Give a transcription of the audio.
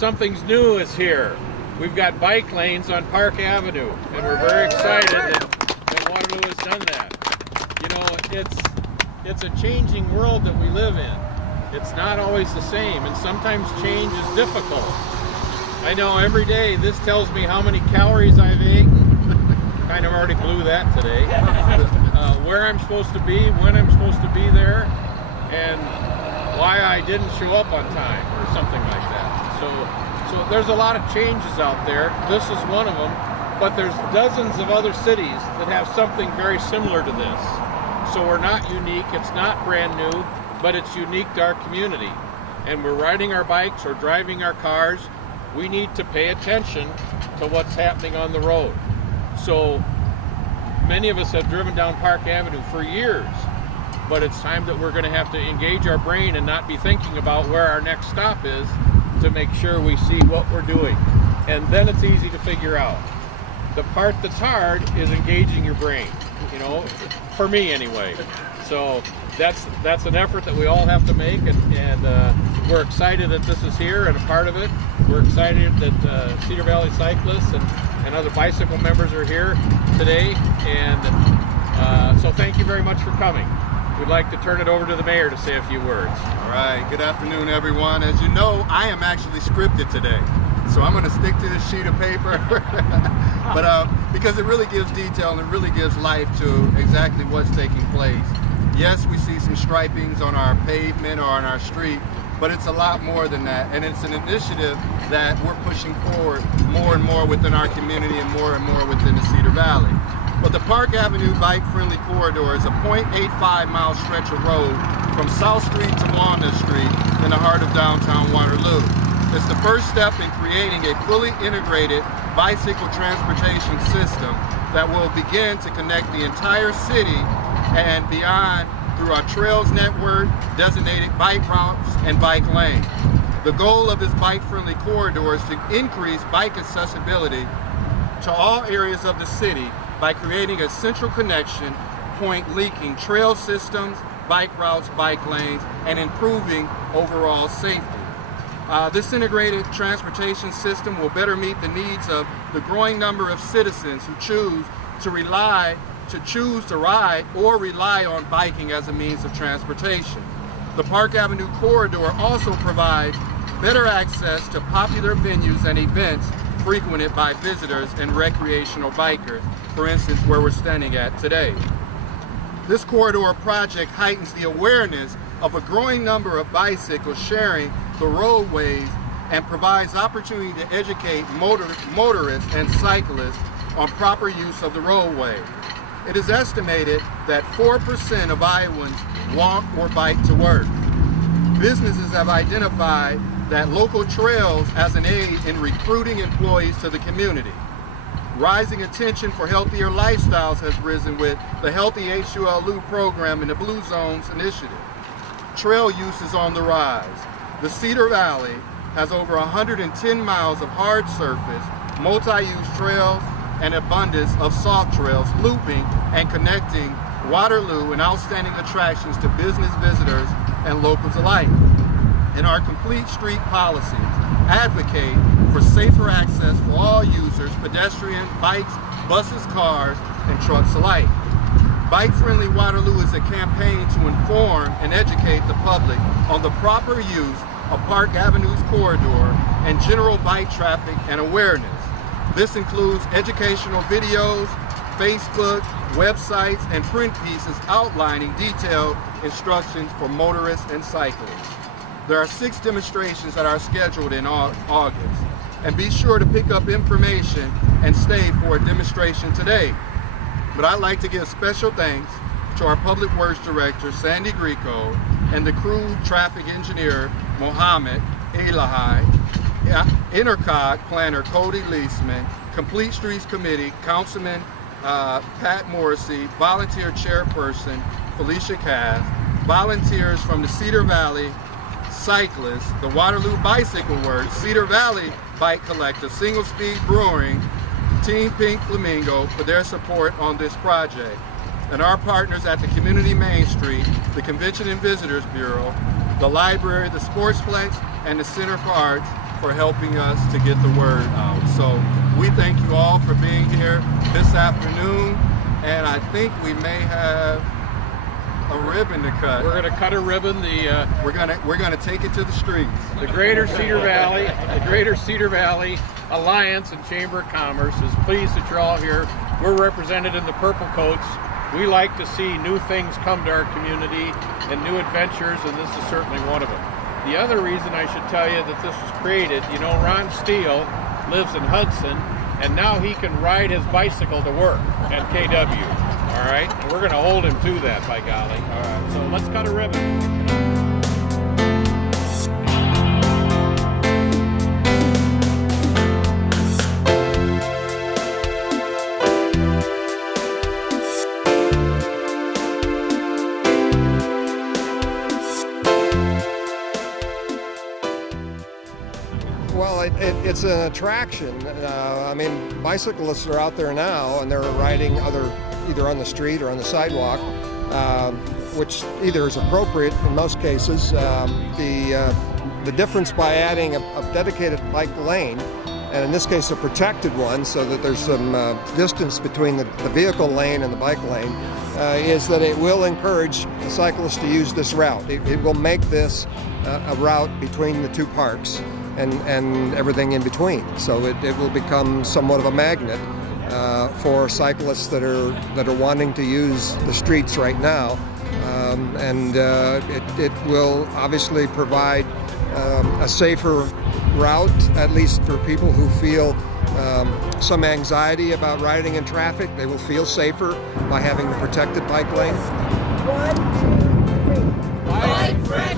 something's new is here. We've got bike lanes on Park Avenue, and we're very excited that Waterloo has done that. You know, it's a changing world that we live in. It's not always the same, and sometimes change is difficult. I know every day this tells me how many calories I've eaten. Kind of already blew that today. Where I'm supposed to be, when I'm supposed to be there, and why I didn't show up on time or something like that. So there's a lot of changes out there. This is one of them, but there's dozens of other cities that have something very similar to this. So we're not unique, it's not brand new, but it's unique to our community. And we're riding our bikes or driving our cars. We need to pay attention to what's happening on the road. So many of us have driven down Park Avenue for years, but it's time that we're going to have to engage our brain and not be thinking about where our next stop is to make sure we see what we're doing. And then it's easy to figure out. The part that's hard is engaging your brain, you know, for me anyway. So that's an effort that we all have to make, and we're excited that this is here and a part of it. We're excited that Cedar Valley cyclists and other bicycle members are here today, and so thank you very much for coming. We'd like to turn it over to the mayor to say a few words. All right, good afternoon everyone. As you know, I am actually scripted today, so I'm going to stick to this sheet of paper, but because it really gives detail and it really gives life to exactly what's taking place. Yes, we see some stripings on our pavement or on our street, but it's a lot more than that, and it's an initiative that we're pushing forward more and more within our community and more within the Cedar Valley. But the Park Avenue Bike-Friendly Corridor is a 0.85-mile stretch of road from South Street to Walnut Street in the heart of downtown Waterloo. It's the first step in creating a fully integrated bicycle transportation system that will begin to connect the entire city and beyond through our trails network, designated bike routes, and bike lanes. The goal of this bike-friendly corridor is to increase bike accessibility to all areas of the city by creating a central connection point linking trail systems, bike routes, bike lanes, and improving overall safety. This integrated transportation system will better meet the needs of the growing number of citizens who choose to ride or rely on biking as a means of transportation. The Park Avenue corridor also provides better access to popular venues and events frequented by visitors and recreational bikers, for instance, where we're standing at today. This corridor project heightens the awareness of a growing number of bicycles sharing the roadways and provides opportunity to educate motorists and cyclists on proper use of the roadway. It is estimated that 4% of Iowans walk or bike to work. Businesses have identified that local trails as an aid in recruiting employees to the community. Rising attention for healthier lifestyles has risen with the Healthy HULU program and the Blue Zones initiative. Trail use is on the rise. The Cedar Valley has over 110 miles of hard surface, multi-use trails, and abundance of soft trails looping and connecting Waterloo and outstanding attractions to business visitors and locals alike. And our complete street policies advocate for safer access for all users, pedestrians, bikes, buses, cars, and trucks alike. Bike-Friendly Waterloo is a campaign to inform and educate the public on the proper use of Park Avenue's corridor and general bike traffic and awareness. This includes educational videos, Facebook, websites, and print pieces outlining detailed instructions for motorists and cyclists. There are 6 demonstrations that are scheduled in August, and be sure to pick up information and stay for a demonstration today. But I'd like to give special thanks to our Public Works Director, Sandy Greco, and the crew traffic engineer, Mohammed Elahai, Intercog planner, Cody Leisman, Complete Streets Committee, Councilman Pat Morrissey, volunteer chairperson, Felicia Cass, volunteers from the Cedar Valley Cyclists, the Waterloo Bicycle Works, Cedar Valley Bike Collective, Single Speed Brewing, Team Pink Flamingo for their support on this project, and our partners at the Community Main Street, the Convention and Visitors Bureau, the Library, the Sportsplex, and the Center for Arts for helping us to get the word out. So we thank you all for being here this afternoon, and I think we may have a ribbon to cut. We're going to cut a ribbon. We're gonna take it to the streets. The Greater Cedar Valley Alliance and Chamber of Commerce is pleased that you're all here. We're represented in the purple coats. We like to see new things come to our community and new adventures, and this is certainly one of them. The other reason I should tell you that this was created, you know, Ron Steele lives in Hudson, and now he can ride his bicycle to work at KW. All right, and we're going to hold him to that, by golly. All right, so let's cut a ribbon. Well, it's an attraction. I mean, bicyclists are out there now, and they're riding either on the street or on the sidewalk, which either is appropriate in most cases. The difference by adding a dedicated bike lane, and in this case a protected one, so that there's some distance between the vehicle lane and the bike lane, is that it will encourage the cyclists to use this route. It will make this a route between the two parks and everything in between. So it will become somewhat of a magnet for cyclists that are wanting to use the streets right now, and it will obviously provide a safer route, at least for people who feel some anxiety about riding in traffic. They will feel safer by having the protected bike lane. 1, 2, 3. Bike friendly.